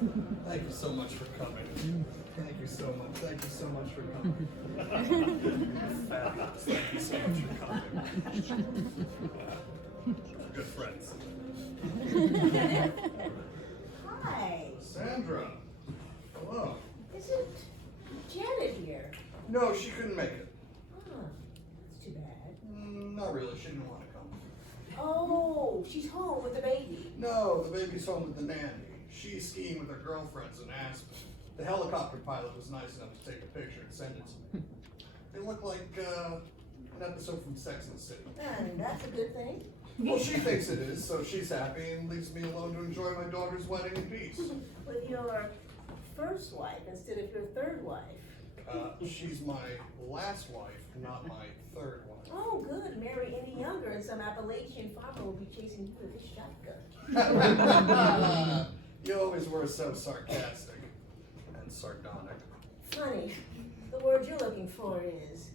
Thank you so much for coming. Thank you so much. Thank you so much for coming. Fabulous. Thank you so much for coming. We're good friends. Hi. Sandra. Hello. Isn't Janet here? No, she couldn't make it. Huh. That's too bad. Not really. She didn't want to come. Oh, she's home with the baby. No, the baby's home with the nanny. She's skiing with her girlfriends in Aspen. The helicopter pilot was nice enough to take a picture and send it to me. They look like an episode from Sex and the City. And that's a good thing. Well, she thinks it is, so she's happy and leaves me alone to enjoy my daughter's wedding in peace. With your first wife instead of your third wife. She's my last wife, not my third wife. Oh, good. Marry any younger and some Appalachian farmer will be chasing you with his shotgun. You always were so sarcastic and sardonic. Funny. The word you're looking for is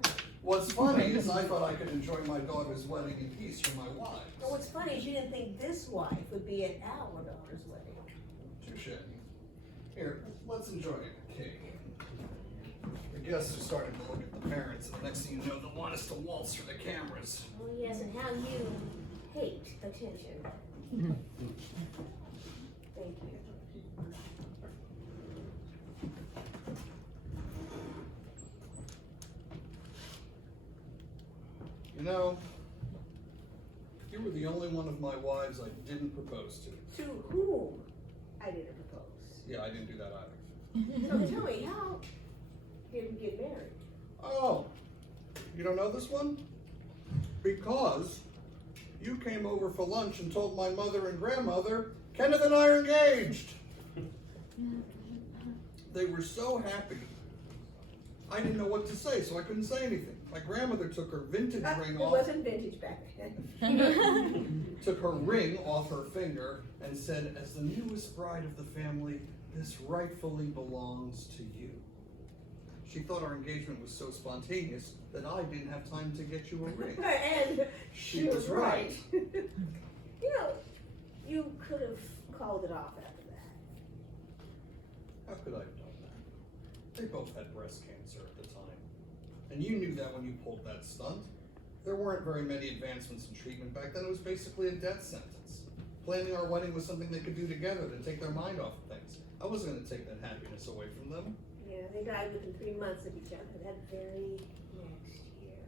funny. What's funny is I thought I could enjoy my daughter's wedding in peace from my wives. But what's funny is you didn't think this wife would be at our daughter's wedding. Touche. Here, let's enjoy a cake. The guests are starting to look at the parents, and the next thing you know, they'll want us to waltz for the cameras. Oh, yes, and how you hate attention. Thank you. You know, you were the only one of my wives I didn't propose to. To whom I didn't propose. Yeah, I didn't do that either. So tell me, how did we get married? Oh, you don't know this one? Because you came over for lunch and told my mother and grandmother, Kenneth and I are engaged. They were so happy. I didn't know what to say, so I couldn't say anything. My grandmother took her vintage ring It off. wasn't vintage back then. Took her ring off her finger and said, as the newest bride of the family, this rightfully belongs to you. She thought our engagement was so spontaneous that I didn't have time to get you a ring. And She was right. You know, you could have called it off after that. How could I have done that? They both had breast cancer at the time. And you knew that when you pulled that stunt. There weren't very many advancements in treatment back then. It was basically a death sentence. Planning our wedding was something they could do together to take their mind off of things. I wasn't going to take that happiness away from them. Yeah, they died within 3 months of each other that very next year.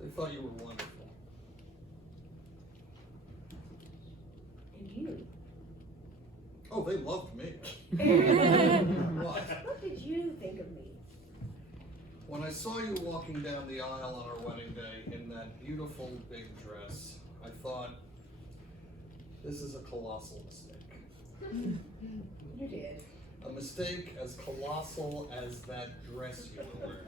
They thought you were wonderful. And you? Oh, they loved me. What? What did you think of me? When I saw you walking down the aisle on our wedding day in that beautiful big dress, I thought, this is a colossal mistake. You did. A mistake as colossal as that dress you were wearing.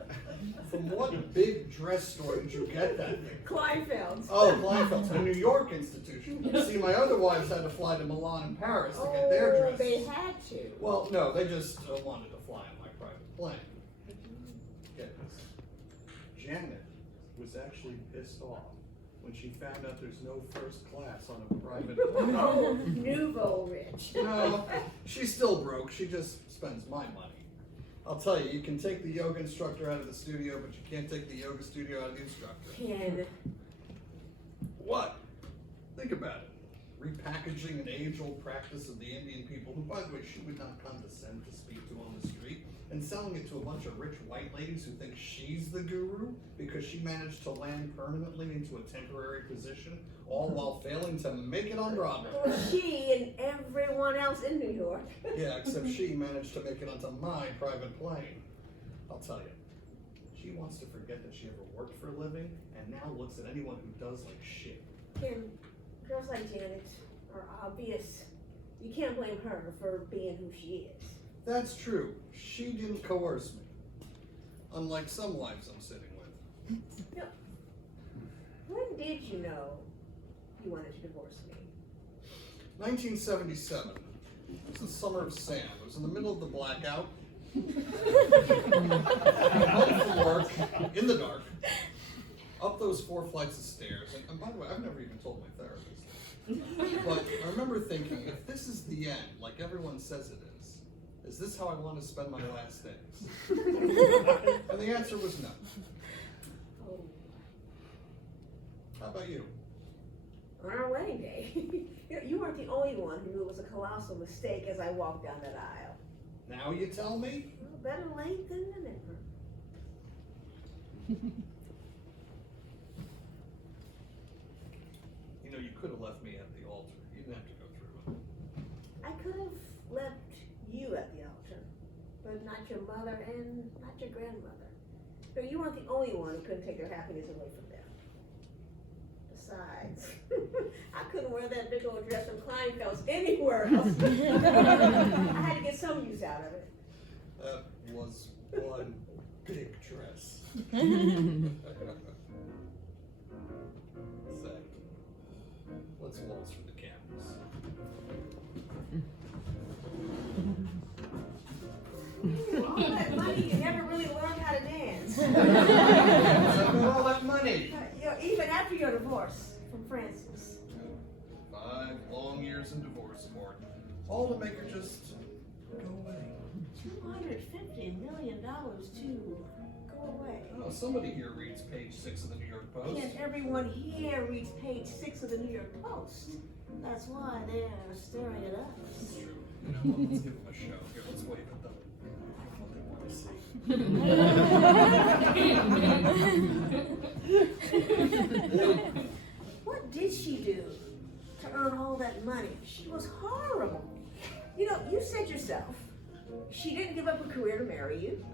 From what big dress store did you get that thing? Kleinfeld's. Oh, Kleinfeld's, a New York institution. See, my other wives had to fly to Milan and Paris to get their dresses. They had to. Well, no, they just wanted to fly on my private plane. Get this. Janet was actually pissed off when she found out there's no first class on a private plane. Oh, nouveau rich. No, she's still broke. She just spends my money. I'll tell you, you can take the yoga instructor out of the studio, but you can't take the yoga studio out of the instructor. Ken. What? Think about it. Repackaging an age-old practice of the Indian people, who, by the way, she would not condescend to speak to on the street, and selling it to a bunch of rich white ladies who think she's the guru because she managed to land permanently into a temporary position, all while failing to make it on Broadway. Well, she and everyone else in New York. Yeah, except she managed to make it onto my private plane. I'll tell you, she wants to forget that she ever worked for a living, and now looks at anyone who does like shit. Ken, girls like Janet are obvious. You can't blame her for being who she is. That's true. She didn't coerce me. Unlike some wives I'm sitting with. No. When did you know you wanted to divorce me? 1977. It was the summer of Sam. It was in the middle of the blackout. Home from work, in the dark, up those 4 flights of stairs. And by the way, I've never even told my therapist. But I remember thinking, if this is the end, like everyone says it is this how I want to spend my last days? And the answer was no. Oh. How about you? On our wedding day, you weren't the only one who knew it was a colossal mistake as I walked down that aisle. Now you tell me? Well, better late than never. You know, you could have left me at the altar. You didn't have to go through it. I could have left you at the altar, but not your mother and not your grandmother. But you weren't the only one who couldn't take their happiness away from them. Besides, I couldn't wear that big old dress from Kleinfeld's anywhere else. I had to get some use out of it. That was one big dress. Say, let's waltz for the cameras. All that money, you never really learned how to dance. All that money. Even after your divorce from Francis. 5 long years in divorce court, all to make her just go away. $250 million to go away. Oh, somebody here reads page 6 of the New York Post. And everyone here reads page 6 of the New York Post. That's why they're staring at us. That's true. You know what? Let's give them a show. Here, let's wave at them. What they want to see. What did she do to earn all that money? She was horrible. You know, you said yourself, she didn't give up her career to marry you.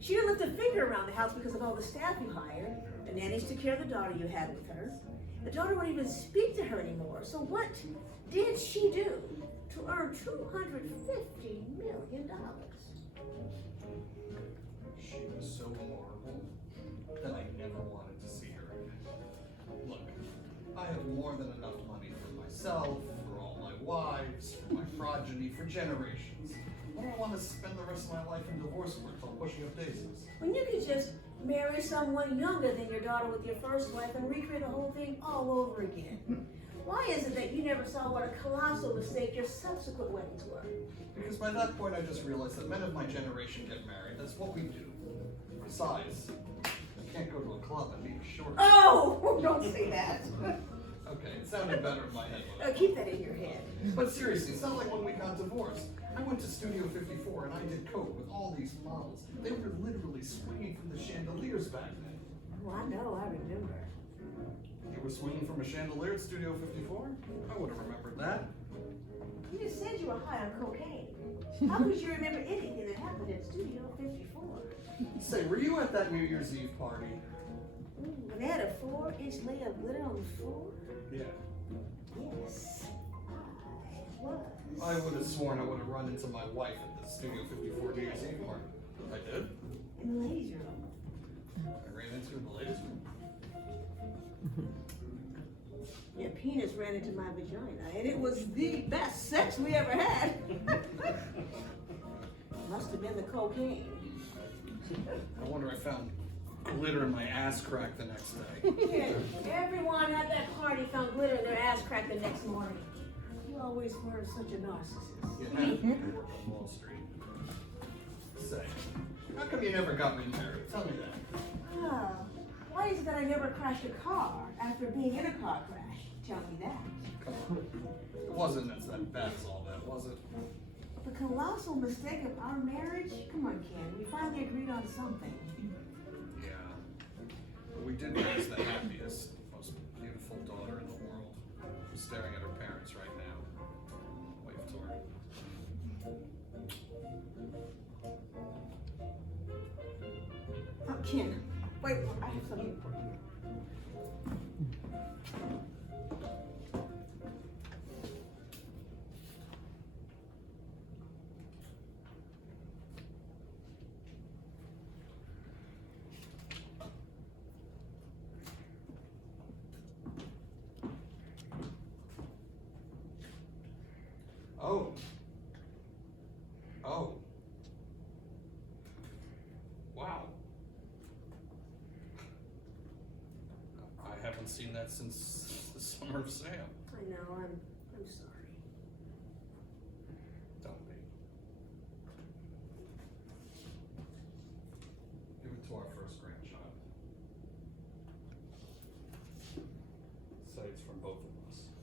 She didn't lift a finger around the house because of all the staff you hired. The nannies took care of the daughter you had with her. The daughter wouldn't even speak to her anymore. So what did she do to earn $250 million? She was so horrible that I never wanted to see her again. Look, I have more than enough money for myself, for all my wives, for my progeny, for generations. I don't want to spend the rest of my life in divorce court while pushing up daisies. When you could just marry someone younger than your daughter with your first wife and recreate the whole thing all over again. Why is it that you never saw what a colossal mistake your subsequent weddings were? Because by that point I just realized that men of my generation get married. That's what we do. Besides, I can't go to a club and meet a short. Oh, don't say that. Okay, it sounded better in my head. Keep that in your head. But seriously, it's not like when we got divorced. I went to Studio 54 and I did coke with all these models. They were literally swinging from the chandeliers back then. Oh, I know, I remember. You were swinging from a chandelier at Studio 54? I would have remembered that. You just said you were high on cocaine. How could you remember anything that happened at Studio 54? Say, were you at that New Year's Eve party? When they had a 4-inch layer of glitter on the floor? Yeah. Yes, I was. I would have sworn I would have run into my wife at the Studio 54 New Year's Eve party. I did. In the ladies' room. I ran into her in the ladies' room. Your penis ran into my vagina, and it was the best sex we ever had. Must have been the cocaine. I wonder I found glitter in my ass crack the next day. Yeah, everyone at that party found glitter in their ass crack the next morning. You always were such a narcissist. You had to work on Wall Street. Say, how come you never got remarried? Tell me that. Ah, why is it that I never crashed a car after being in a car crash? Tell me that. Come on. It wasn't as bad as all that, was it? The colossal mistake of our marriage? Come on, Ken, we finally agreed on something. Yeah. But we did raise the happiest, most beautiful daughter in the world. Who's staring at her parents right now. Wave to her. Oh, Ken, wait, I have something for you. Oh. Oh. Wow. I haven't seen that since the summer of Sam. both of us.